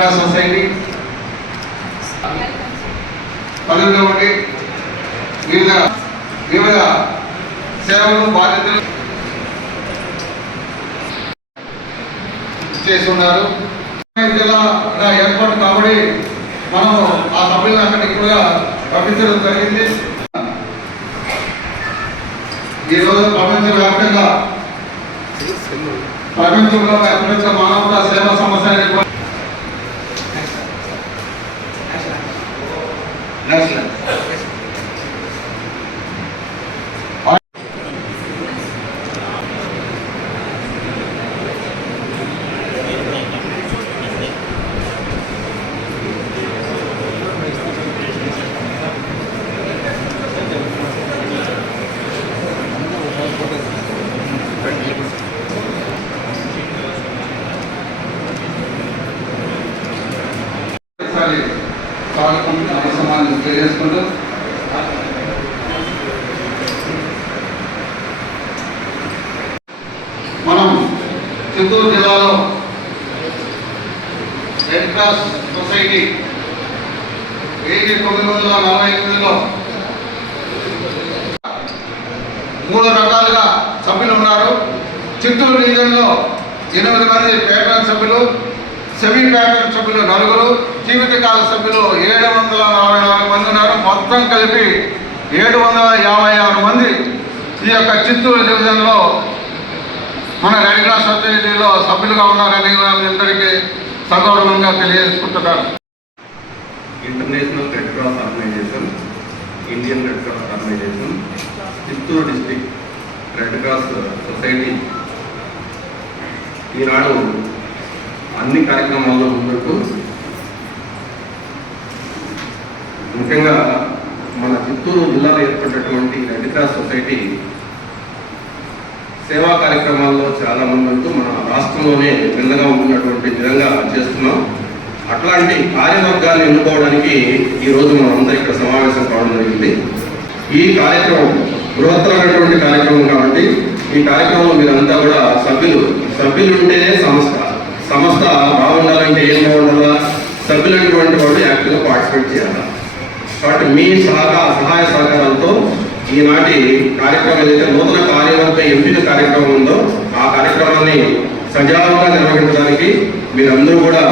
Cross society పనులు ఉండి వివిధ సేవలు బాధ్యతలు చేసి ఉన్నారు. జిల్లా ఏర్పాటు కాబట్టి మనం ఆ సభ్యులను అక్కడికి కూడా పంపించడం జరిగింది. ఈరోజు ప్రపంచవ్యాప్తంగా ప్రపంచంలో ప్రపంచ మానవతా సేవా సమస్య తెలియజేసుకుంటూ మనం చిత్తూరు జిల్లాలో రెడ్ క్రాస్ సొసైటీ 1948లో 3 రకాలుగా సభ్యులు ఉన్నారు. చిత్తూరు డివిజన్లో 8 మంది పేటర్న్ సభ్యులు, సెమీ ప్యాటర్న్ సభ్యులు 4, జీవితకాల సభ్యులు 744 మంది ఉన్నారు. మొత్తం కలిపి 756 మంది ఈ యొక్క చిత్తూరు డివిజన్లో మన రెడ్ క్రాస్ సొసైటీలో సభ్యులుగా ఉన్నారని అందరికీ సగౌరవంగా తెలియజేసుకుంటున్నారు. International red cross organisation, Indian red cross organisation, Chittoor district red cross society ఈనాడు అన్ని కార్యక్రమాల్లో ముందుకు ముఖ్యంగా మన చిత్తూరు జిల్లాలో ఏర్పడినటువంటి రెడ్ క్రాస్ సొసైటీ సేవా కార్యక్రమాల్లో చాలా ముందుకు మన రాష్ట్రంలోనే భిన్నగా ఉన్నటువంటి విధంగా చేస్తున్నాం. అట్లాంటి కార్యవర్గాన్ని ఎన్నుకోవడానికి ఈరోజు మనం అందరూ ఇక్కడ సమావేశం కావడం జరిగింది. ఈ కార్యక్రమం బృహత్తరమైనటువంటి కార్యక్రమం కాబట్టి ఈ కార్యక్రమంలో మీరంతా కూడా సభ్యులు ఉంటేనే సంస్థ బాగుండాలంటే ఏం బాగుండాలా, సభ్యులైనటువంటి వాళ్ళు యాక్టివ్గా పార్టిసిపేట్ చేయాలి. కాబట్టి మీ సహాయ సహకారాలతో ఈనాటి కార్యక్రమం ఏదైతే నూతన కార్యవర్గ ఎంపిక కార్యక్రమం ఉందో ఆ కార్యక్రమాన్ని సజావుగా నిర్వహించడానికి మీరందరూ కూడా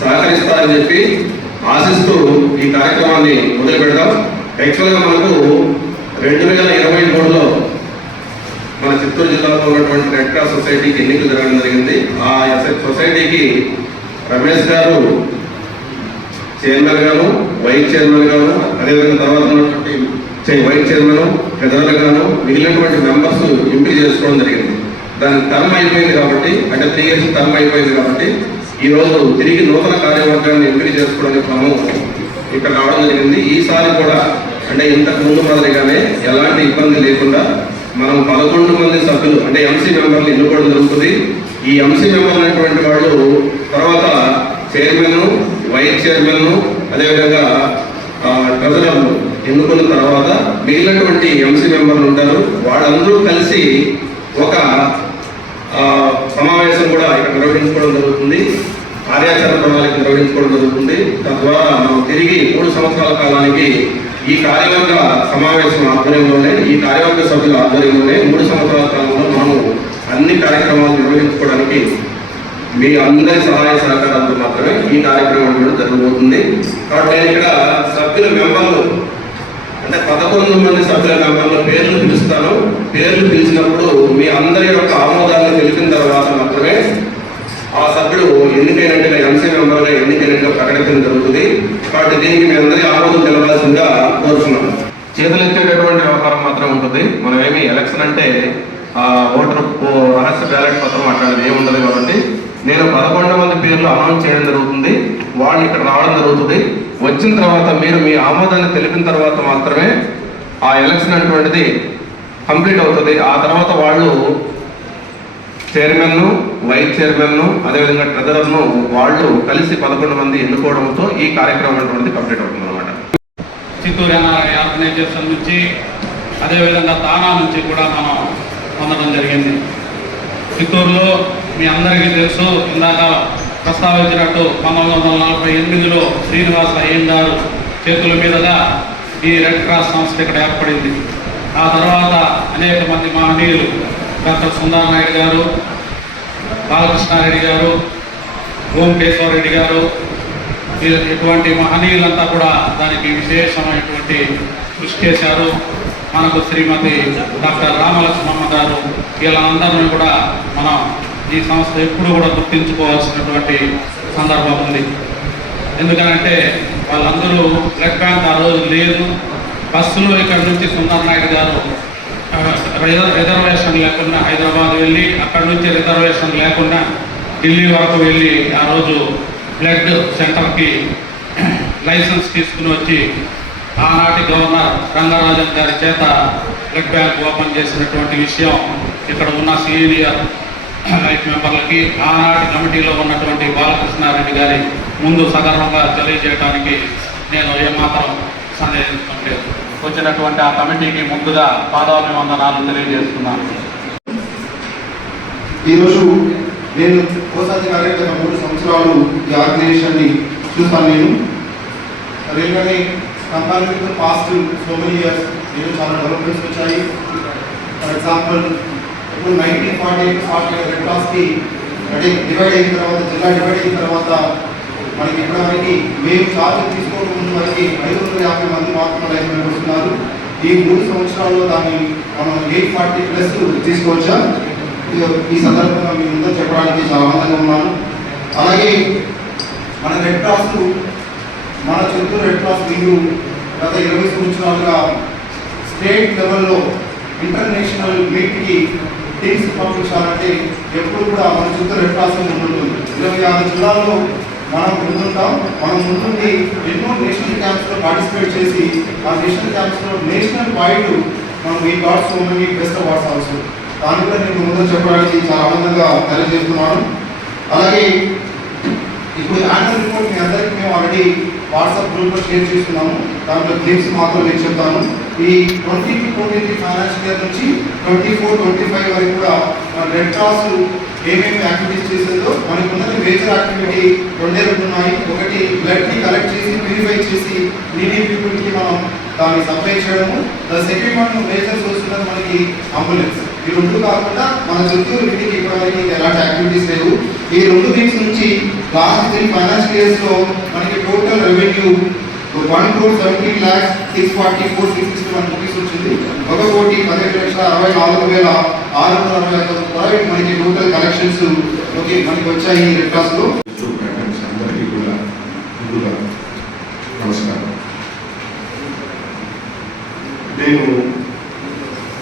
సహకరిస్తారని చెప్పి ఆశిస్తూ ఈ కార్యక్రమాన్ని మొదలు పెడదాం. యాక్చువల్గా మనకు 2023లో మన చిత్తూరు జిల్లాలో ఉన్నటువంటి రెడ్ క్రాస్ సొసైటీకి ఎన్నికలు జరగడం జరిగింది. ఆ సొసైటీకి రమేష్ గారు చైర్మన్ గాను, వైస్ చైర్మన్ గాను, అదేవిధంగా తర్వాత ఉన్నటువంటి వైస్ చైర్మన్, ట్రెజరర్ గాను మిగిలినటువంటి మెంబర్స్ ఎంపిక చేసుకోవడం జరిగింది. దాని టర్మ్ అయిపోయింది కాబట్టి, అంటే 3 years టర్మ్ అయిపోయింది కాబట్టి ఈరోజు తిరిగి నూతన కార్యవర్గాన్ని ఎంపిక చేసుకోవడానికి మనము ఇక్కడ రావడం జరిగింది. ఈసారి కూడా అంటే ఇంతకు ముందు మాదిరిగానే ఎలాంటి ఇబ్బంది లేకుండా మనం 11 మంది సభ్యులు అంటే ఎంసీ మెంబర్లు ఎన్నుకోవడం జరుగుతుంది. ఈ ఎంసీ మెంబర్లు అనేటువంటి వాళ్ళు తర్వాత చైర్మన్, వైస్ చైర్మన్, అదేవిధంగా ట్రెజరర్లు ఎన్నుకున్న తర్వాత మిగిలినటువంటి ఎంసీ మెంబర్లు ఉంటారు. వాళ్ళందరూ కలిసి ఒక సమావేశం కూడా ఇక్కడ నిర్వహించుకోవడం జరుగుతుంది. కార్యాచరణ ప్రణాళిక నిర్వహించుకోవడం జరుగుతుంది. తద్వారా మనం తిరిగి 3 సంవత్సరాల కాలానికి ఈ కార్యవర్గ సమావేశం ఆధ్వర్యంలోనే, ఈ కార్యవర్గ సభ్యుల ఆధ్వర్యంలోనే 3 సంవత్సరాల కాలంలో మనము అన్ని కార్యక్రమాలు నిర్వహించుకోవడానికి మీ అందరి సహాయ సహకారాలతో మాత్రమే ఈ కార్యక్రమం కూడా జరగబోతుంది. కాబట్టి నేను ఇక్కడ సభ్యుల మెంబర్లు అంటే 11 మంది సభ్యుల మెంబర్ల పేర్లు పిలుస్తాను. పేర్లు పిలిచినప్పుడు మీ అందరి యొక్క ఆమోదాన్ని తెలిపిన తర్వాత మాత్రమే ఆ సభ్యుడు ఎన్నికైనట్టుగా ఎంసీ మెంబర్గా ఎన్నికైనట్టుగా ప్రకటించడం జరుగుతుంది. కాబట్టి దీనికి మీ అందరి ఆమోదం తెలవాల్సిందిగా కోరుతున్నాను. చేతులెత్తేటటువంటి వ్యవహారం మాత్రం ఉంటుంది. మనం ఏమి ఎలక్షన్ అంటే ఓటర్ రహస్య బ్యాలెట్ పత్రం అట్లాంటిది ఏముండదు. కాబట్టి నేను 11 మంది పేర్లు అనౌన్స్ చేయడం జరుగుతుంది. వాళ్ళు ఇక్కడ రావడం జరుగుతుంది. వచ్చిన తర్వాత మీరు మీ ఆమోదాన్ని తెలిపిన తర్వాత మాత్రమే ఆ ఎలక్షన్ అటువంటిది కంప్లీట్ అవుతుంది. ఆ తర్వాత వాళ్ళు చైర్మన్ను, వైస్ చైర్మన్ను, అదేవిధంగా ట్రెజరర్ను వాళ్ళు కలిసి 11 మంది ఎన్నుకోవడంతో ఈ కార్యక్రమం అటువంటిది కంప్లీట్ అవుతుంది అన్నమాట. చిత్తూరు ఆర్గనైజేషన్ నుంచి అదేవిధంగా తానా నుంచి కూడా మనం పొందడం జరిగింది. చిత్తూరులో మీ అందరికీ తెలుసు, ఇందాక ప్రస్తావించినట్టు 1948లో శ్రీనివాస అయ్యంగారు చేతుల మీదుగా ఈ రెడ్ క్రాస్ సంస్థ ఇక్కడ ఏర్పడింది. ఆ తర్వాత అనేక మంది మహనీయులు డాక్టర్ సుందర నాయుడు గారు, బాలకృష్ణారెడ్డి గారు, ఓంకేశ్వరరెడ్డి గారు, ఇటువంటి మహనీయులంతా కూడా దానికి విశేషమైనటువంటి కృషి చేశారు. మనకు శ్రీమతి డాక్టర్ రామలక్ష్మమ్మ గారు, వీళ్ళందరినీ కూడా మనం ఈ సంస్థ ఎప్పుడు కూడా గుర్తించుకోవాల్సినటువంటి సందర్భం ఉంది. ఎందుకనంటే వాళ్ళందరూ బ్లడ్ బ్యాంక్ ఆ రోజు లేదు. బస్సులో ఇక్కడ నుంచి సుందర నాయుడు గారు రిజర్వేషన్ లేకుండా హైదరాబాద్ వెళ్ళి అక్కడి నుంచి రిజర్వేషన్ లేకుండా ఢిల్లీ వరకు వెళ్ళి ఆ రోజు బ్లడ్ సెంటర్కి లైసెన్స్ తీసుకుని వచ్చి ఆనాటి గవర్నర్ రంగరాజన్ గారి చేత బ్లడ్ బ్యాంక్ ఓపెన్ చేసినటువంటి విషయం ఇక్కడ ఉన్న సీనియర్ లైఫ్ మెంబర్లకి, ఆనాటి కమిటీలో ఉన్నటువంటి బాలకృష్ణారెడ్డి గారి ముందు సగర్వంగా తెలియజేయడానికి నేను ఏమాత్రం సందేహించడం లేదు. వచ్చినటువంటి ఆ కమిటీకి ముందుగా పాదాభివందనాలు తెలియజేస్తున్నాను. ఈరోజు నేను కోశాధికారిగా 3 సంవత్సరాలు ఈ ఆర్గనైజేషన్ని చూస్తాను. రియల్గానే compare with past so many years నేను చాలా డెవలప్మెంట్స్ వచ్చాయి. ఫర్ ఎగ్జాంపుల్ ఇప్పుడు 1948 రెడ్ క్రాస్కి అంటే డివైడ్ అయిన తర్వాత, జిల్లా డివైడ్ అయిన తర్వాత మనకి ఇప్పటివరకు మేము ఛార్జ్ తీసుకోకముందు వరకు 550 మంది మాత్రమే లైఫ్ మెంబర్స్ ఉన్నారు. ఈ 3 సంవత్సరాల్లో దాన్ని మనం 840+ తీసుకోవచ్చా? ఈ సందర్భంగా మీ ముందు చెప్పడానికి చాలా ఆనందంగా ఉన్నాను. అలాగే మన రెడ్ క్రాస్, మన చిత్తూరు రెడ్ క్రాస్ వింగు గత 20 సంవత్సరాలుగా స్టేట్ లెవెల్లో ఇంటర్నేషనల్ మీట్కి టీమ్స్ పంపించాలంటే ఎప్పుడు కూడా మన చిత్తూరు రెడ్ క్రాస్ ముందుంటుంది. 26 జిల్లాల్లో మనం ముందుంటాం. మనం ముందుండి ఎన్నో నేషనల్ క్యాంప్స్లో పార్టిసిపేట్ చేసి ఆ నేషనల్ క్యాంప్స్లో నేషనల్ వైడ్ మనం ఈ God so many best awards also. దాని కూడా నేను ముందు చెప్పడానికి చాలా ఆనందంగా తెలియజేస్తున్నాను. అలాగే ఇప్పుడు యాన్యువల్ రిపోర్ట్ మీ అందరికీ మేము ఆల్రెడీ వాట్సాప్ గ్రూప్లో షేర్ చేస్తున్నాము. దాంట్లో థీమ్స్ మాత్రం నేను చెప్తాను. ఈ 2023 ఫైనాన్షియల్ ఇయర్ నుంచి 24-25 వరకు కూడా మన రెడ్ క్రాస్ ఏమేమి యాక్టివిటీస్ చేసిందో మనకు ఉన్నది మేజర్ యాక్టివిటీ 2 ఉన్నాయి. ఒకటి బ్లడ్ని కలెక్ట్ చేసి ప్యూరిఫై చేసి నీడీ పీపుల్కి మనం దాన్ని సప్లై చేయడము. The second one major source ఉన్నది మనకి అంబులెన్స్. ఈ 2 కాకుండా మన చిత్తూరు ఇంటికి ఇప్పటివరకు ఎలాంటి యాక్టివిటీస్ లేవు. ఈ 2 వీక్స్ నుంచి లాస్ట్ 3 ఫైనాన్షియల్ ఇయర్స్లో మనకి టోటల్ రెవెన్యూ 1,17,644,661 రూపీస్ వచ్చింది. 1,17,64,665 రూపాయలు మనకి టోటల్ కలెక్షన్స్ ఓకే మనకి వచ్చాయి రెడ్ క్రాస్లో. అందరికీ కూడా ముందుగా నమస్కారం. నేను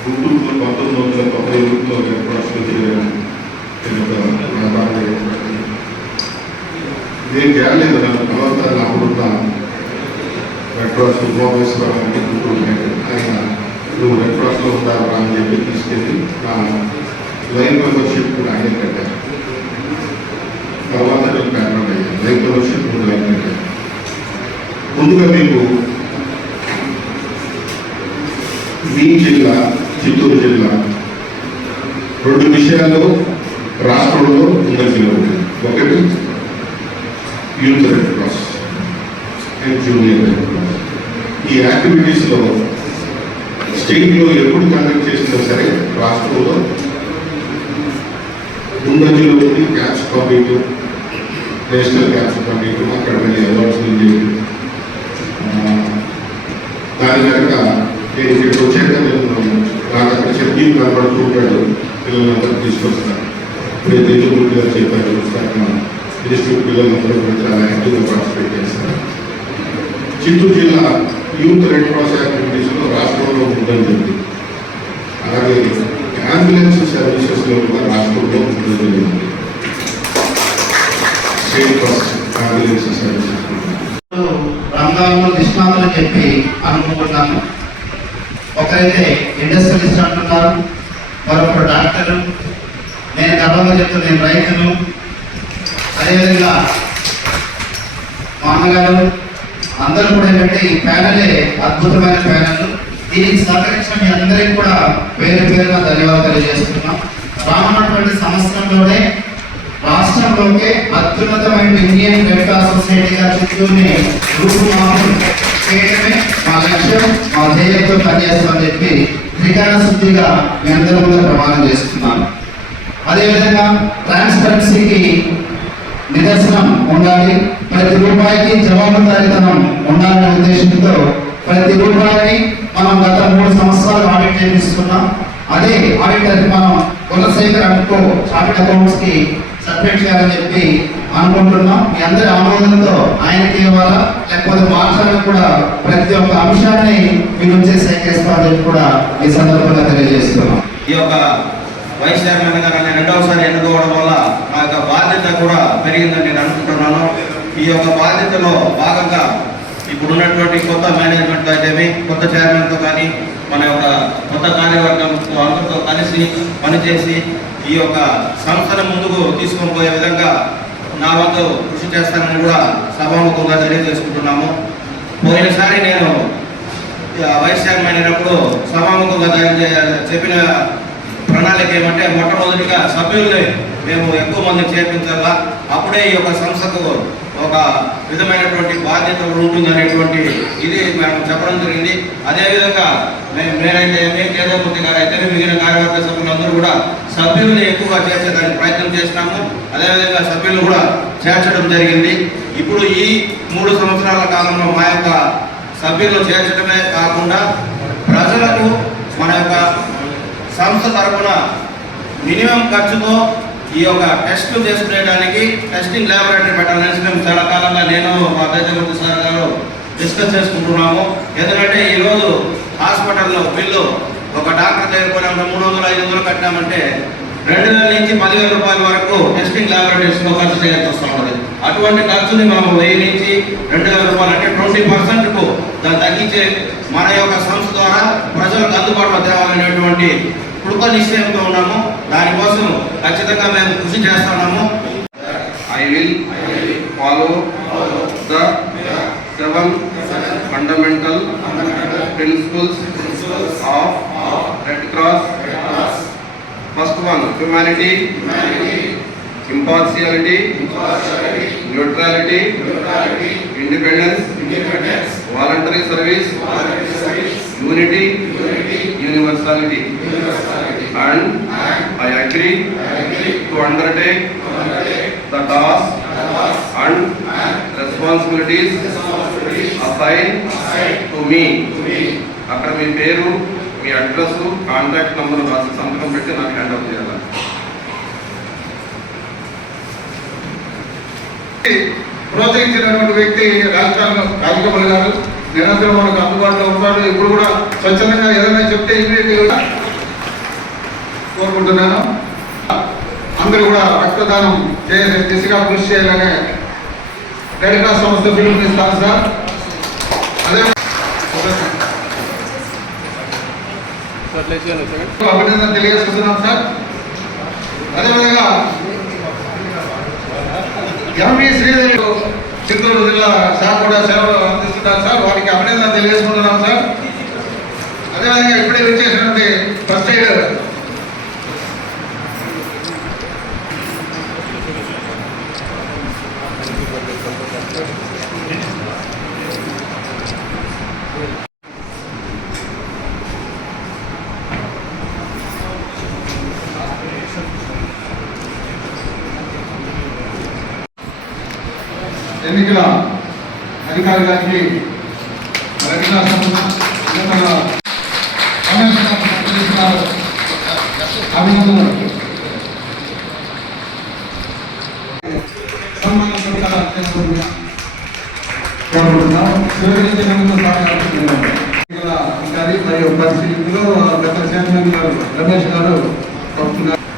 గుంటూరులో 1991లో రెడ్ క్రాస్లో చేరాను. నేను చేరలేదు. తర్వాత అప్పుడున్న రెడ్ క్రాస్ ఉమామేశ్వరరావు అని గుంటూరు ఆయన నువ్వు రెడ్ క్రాస్లో ఉంటావు అని చెప్పి తీసుకెళ్ళి నా లైన్ మెంబర్షిప్ కూడా ఆయన కట్టారు. తర్వాత నేను ప్యానల్ అయ్యాను. లైన్ మెంబర్షిప్ ముందు లైన్ కట్టాను. ముందుగా మీకు మీ జిల్లా చిత్తూరు జిల్లా 2 విషయాలు రాష్ట్రంలో ముందంజలో ఉంది. ఒకటి youth red cross and junior red cross. ఈ యాక్టివిటీస్లో స్టేట్లో ఎప్పుడు కండక్ట్ చేసినా సరే రాష్ట్రంలో ముందంజలో ఉండి క్యాప్స్ కాపీటు, నేషనల్ క్యాప్స్ కాపీటు, అక్కడ వెళ్ళి అవార్డ్స్ దాని కనుక నేను ఇక్కడికి వచ్చాక నాకు అక్కడ చెప్పి కనబడుతూ ఉంటాడు. పిల్లలందరూ తీసుకొస్తాను. ఇప్పుడు దేశమూర్తి గారు చెప్పారు, డిస్ట్రిక్ట్ పిల్లలందరూ కూడా చాలా యాక్టివ్గా పార్టిసిపేట్ చేస్తారు. చిత్తూరు జిల్లా యూత్ రెడ్ క్రాస్ యాక్టివిటీస్లో రాష్ట్రంలో ముందంజండి. అలాగే అంబులెన్స్ సర్వీసెస్లో కూడా రాష్ట్రంలో ముందంజండి. స్టేట్ ఫస్ట్ అంబులెన్స్ సర్వీసెస్ రంగాల్లో నిష్ణాతులు చెప్పి అనుకుంటున్నాను. ఒకరైతే ఇండస్ట్రియలిస్ట్ అంటున్నారు, మరొకరు డాక్టరు, నేను గర్వంగా చెప్తాను నేను రైతును. అదేవిధంగా మా అన్నగారు అందరూ కూడా ఏంటంటే ఈ ప్యానలే అద్భుతమైన ప్యానల్. దీనికి సహకరించిన మీ అందరికీ కూడా పేరు పేరుగా ధన్యవాదాలు తెలియజేస్తున్నాం. రానున్నటువంటి సంవత్సరంలోనే రాష్ట్రంలోకే అత్యున్నతమైన ఇండియన్ రెడ్ క్రాస్ సొసైటీగా చిత్తూరుని రూపుమాపం చేయడమే మా లక్ష్యం, మా ధ్యేయంతో పనిచేస్తామని చెప్పి త్రికరణ శుద్ధిగా మీ అందరి ముందు ప్రమాణం చేస్తున్నాను. అదేవిధంగా ట్రాన్స్పరెన్సీకి నిదర్శనం ఉండాలి, ప్రతి రూపాయికి జవాబుదారీతనం ఉండాలనే ఉద్దేశంతో ప్రతి రూపాయిని మనం గత 3 సంవత్సరాలు ఆడిట్ చేపిస్తున్నాం. అదే ఆడిటర్ మనం కులశేఖర్ అనుకో చార్టెడ్ అకౌంట్స్ కి సబ్మిట్ చేయాలని చెప్పి అనుకుంటున్నాం. మీ అందరి ఆమోదంతో ఆయనకి ఇవ్వాలా లేకపోతే మార్చాలని కూడా ప్రతి ఒక్క అంశాన్ని మీ నుంచే సేకరిస్తామని చెప్పి కూడా ఈ సందర్భంగా తెలియజేస్తున్నాం. ఈ యొక్క వైస్ చైర్మన్ గారు నేను రెండవసారి ఎన్నుకోవడం వల్ల నా యొక్క బాధ్యత కూడా పెరిగిందని నేను అనుకుంటున్నాను. ఈ యొక్క బాధ్యతలో భాగంగా ఇప్పుడు ఉన్నటువంటి కొత్త మేనేజ్మెంట్తో అయితేమి, కొత్త చైర్మన్తో కానీ, మన యొక్క కొత్త కార్యవర్గంతో అందరితో కలిసి పనిచేసి ఈ యొక్క సంస్థను ముందుకు తీసుకొని పోయే విధంగా నా వంతు కృషి చేస్తానని కూడా సభాముఖంగా తెలియజేసుకుంటున్నాము. పోయినసారి నేను వైస్ చైర్మన్ అయినప్పుడు సభాముఖంగా చెప్పిన ప్రణాళిక ఏమంటే మొట్టమొదటిగా సభ్యుల్ని మేము ఎక్కువ మంది చేర్పించాలా, అప్పుడే ఈ యొక్క సంస్థకు ఒక విధమైనటువంటి బాధ్యత ఉంటుందనేటువంటి ఇది మేము చెప్పడం జరిగింది. అదేవిధంగా నేనైతే కేంద్రమూర్తి గారు అయితే మిగిలిన కార్యవర్గ సభ్యులందరూ కూడా సభ్యుల్ని ఎక్కువగా చేర్చడానికి ప్రయత్నం చేసినాము. అదేవిధంగా సభ్యులను కూడా చేర్చడం జరిగింది. ఇప్పుడు ఈ 3 సంవత్సరాల కాలంలో మా యొక్క సభ్యులను చేర్చడమే కాకుండా ప్రజలకు మన యొక్క సంస్థ తరఫున మినిమం ఖర్చుతో ఈ యొక్క టెస్టులు చేసుకునేడానికి టెస్టింగ్ ల్యాబొరేటరీ పెట్టాలని మేము చాలా కాలంగా నేను మా దైతమూర్తి సార్ గారు డిస్కస్ చేసుకుంటున్నాము. ఎందుకంటే ఈరోజు హాస్పిటల్లో బిల్లు ఒక డాక్టర్ దగ్గర పోయినా 300-500 కట్టినామంటే 2000 నుంచి 10,000 రూపాయల వరకు టెస్టింగ్ ల్యాబొరేటరీస్లో ఖర్చు చేయాల్సి వస్తూ ఉంటుంది. అటువంటి ఖర్చుని మనం 1000 నుంచి 2000 రూపాయలు అంటే 20%కు దాన్ని తగ్గించే మన యొక్క సంస్థ ద్వారా ప్రజలకు అందుబాటులో తేవాలనేటువంటి కృప నిశ్చయంతో ఉన్నాము. దానికోసం ఖచ్చితంగా మేము కృషి చేస్తున్నాము. I will follow the 7 fundamental principles of Red Cross. First one, humanity, impartiality, neutrality, independence, voluntary service, unity, universality. And I agree to undertake the task and responsibilities assigned to me. అక్కడ మీ పేరు, మీ address, contact number రాసి సంతకం పెట్టి నాకు hand over చేయాలి. ప్రోత్సహించినటువంటి వ్యక్తి రాజకమల్ గారు నిరంతరం మనకు అందుబాటులో ఉంటాడు. ఇప్పుడు కూడా స్వచ్ఛందంగా ఏదైనా చెప్తే ఇమీడియట్గా కోరుకుంటున్నాను. అందరూ కూడా రక్తదానం చేసే దిశగా కృషి చేయాలనే రెడ్ క్రాస్ సంస్థ పిలుపునిస్తాను సార్. అదే అభినందన తెలియజేస్తున్నాం సార్. అదేవిధంగా ఎంవి శ్రీదేవి చిత్తూరు జిల్లా సార్ కూడా సేవలు అందిస్తున్నారు సార్. వారికి అభినందన తెలియజేసుకుంటున్నాం సార్. అదేవిధంగా ఇప్పుడే విచ్చేసినటువంటి ఫస్ట్ ఎయిడ్ ఎన్నికల అధికారి గారికి అభినందనలు. అధికారి మరియు పరిశీలకులు గత చైర్మన్ గారు రమేష్ గారు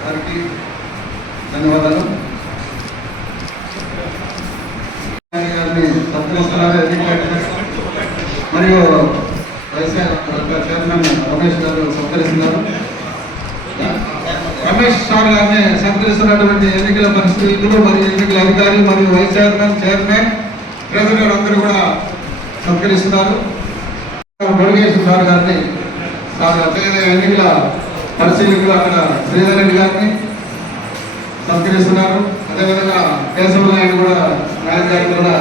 వారికి ధన్యవాదాలు. మరియు వైస్ చైర్మన్ రమేష్ గారు సత్కరిస్తున్నారు. రమేష్ సార్ గారిని సత్కరిస్తున్నటువంటి ఎన్నికల పరిస్థితులు మరియు ఎన్నికల అధికారి మరియు వైస్ చైర్మన్, చైర్మన్, ట్రెజరర్ అందరూ కూడా సత్కరిస్తున్నారు. మురుగేశ్వర సార్ గారిని ఎన్నికల పరిశీలకులు అక్కడ శ్రీధర్ రెడ్డి గారిని సత్కరిస్తున్నారు. అదేవిధంగా కేశవ నాయుడు కూడా నాయక్ గారికి కూడా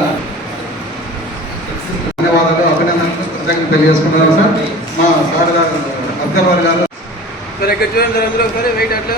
ధన్యవాదాలు, అభినందనలు, కృతజ్ఞతలు తెలియజేసుకున్నారు సార్. మా సార్ గారు అబ్జర్వర్ గారు ఇక్కడ చూడండి, అందులో వెయిట్ అట్లా